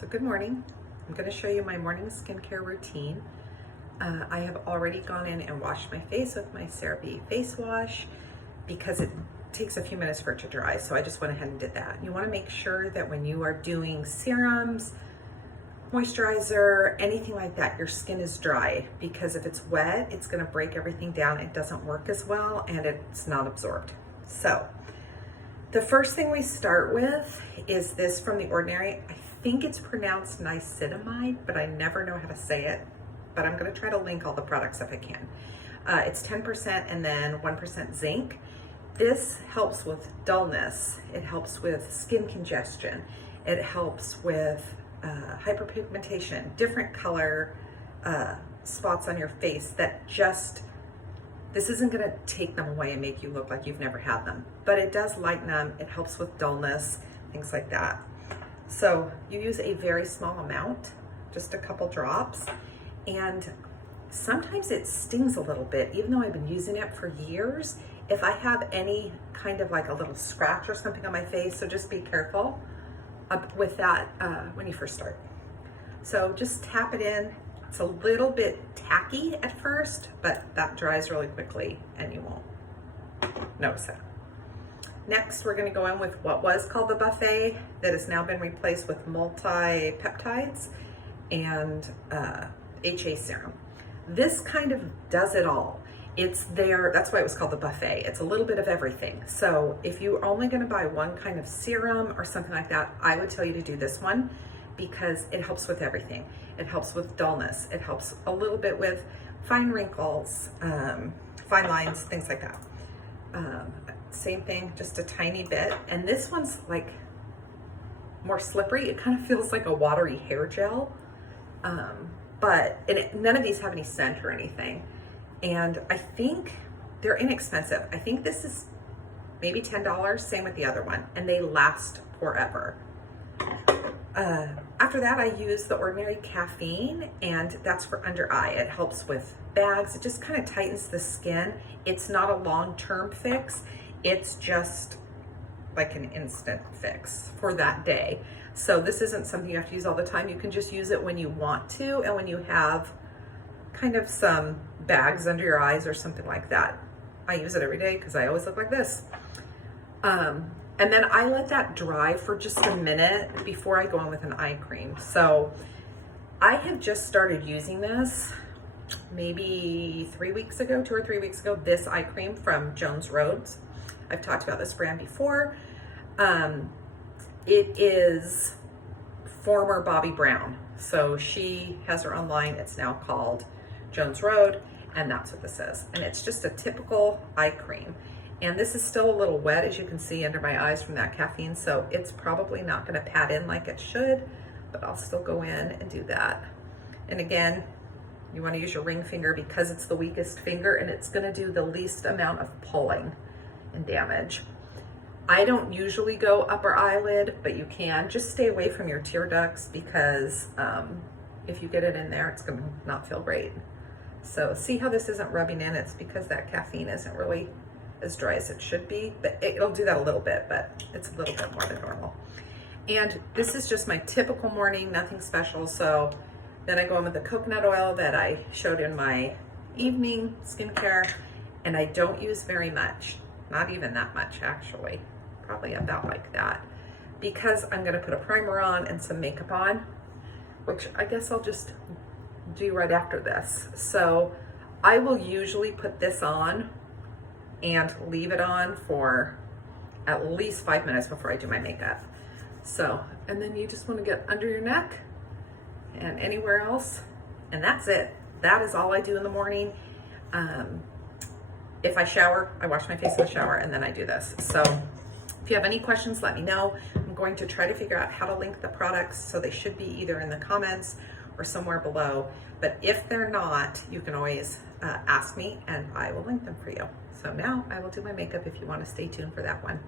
So good morning. I'm going to show you my morning skincare routine. I have already gone in and washed my face with my CeraVe face wash because it takes a few minutes for it to dry. So I just went ahead and did that. You want to make sure that when you are doing serums, moisturizer, anything like that, your skin is dry, because if it's wet, it's going to break everything down. It doesn't work as well and it's not absorbed. So the first thing we start with is this from The Ordinary. I think it's pronounced niacinamide, but I never know how to say it. But I'm going to try to link all the products if I can. It's 10% and then 1% zinc. This helps with dullness. It helps with skin congestion. It helps with hyperpigmentation, different color spots on your face that just, this isn't going to take them away and make you look like you've never had them, but it does lighten them. It helps with dullness, things like that. So you use a very small amount, just a couple drops, and sometimes it stings a little bit, even though I've been using it for years. If I have any kind of like a little scratch or something on my face, so just be careful with that when you first start. So just tap it in. It's a little bit tacky at first, but that dries really quickly and you won't notice it. Next, we're gonna go in with what was called the Buffet that has now been replaced with multi-peptides and HA serum. This kind of does it all. It's there, that's why it was called the Buffet. It's a little bit of everything. So if you're only gonna buy one kind of serum or something like that, I would tell you to do this one because it helps with everything. It helps with dullness. It helps a little bit with fine wrinkles, fine lines, things like that. Same thing, just a tiny bit. And this one's like more slippery. It kind of feels like a watery hair gel. But none of these have any scent or anything. And I think they're inexpensive. I think this is maybe $10, same with the other one, and they last forever. After that, I use The Ordinary Caffeine, and that's for under eye. It helps with bags. It just kind of tightens the skin. It's not a long-term fix. It's just like an instant fix for that day. So this isn't something you have to use all the time. You can just use it when you want to and when you have kind of some bags under your eyes or something like that. I use it every day because I always look like this. And then I let that dry for just a minute before I go in with an eye cream. So I have just started using this maybe 3 weeks ago, 2 or 3 weeks ago, this eye cream from Jones Roads. I've talked about this brand before. It is former Bobbi Brown. So she has her own line. It's now called Jones Road, and that's what this is. And it's just a typical eye cream. And this is still a little wet, as you can see under my eyes from that caffeine, so it's probably not gonna pat in like it should, but I'll still go in and do that. And again, you wanna use your ring finger because it's the weakest finger and it's gonna do the least amount of pulling and damage. I don't usually go upper eyelid, but you can. Just stay away from your tear ducts because if you get it in there, it's gonna not feel great. So see how this isn't rubbing in? It's because that caffeine isn't really as dry as it should be, but it'll do that a little bit, but it's a little bit more than normal. And this is just my typical morning, nothing special. So then I go in with the coconut oil that I showed in my evening skincare, and I don't use very much, not even that much actually, probably about like that, because I'm gonna put a primer on and some makeup on, which I guess I'll just do right after this. So I will usually put this on and leave it on for at least 5 minutes before I do my makeup. So, and then you just want to get under your neck and anywhere else, and that's it. That is all I do in the morning. If I shower, I wash my face in the shower and then I do this. So if you have any questions, let me know. I'm going to try to figure out how to link the products, so they should be either in the comments or somewhere below. But if they're not, you can always ask me and I will link them for you. So now I will do my makeup if you want to stay tuned for that one.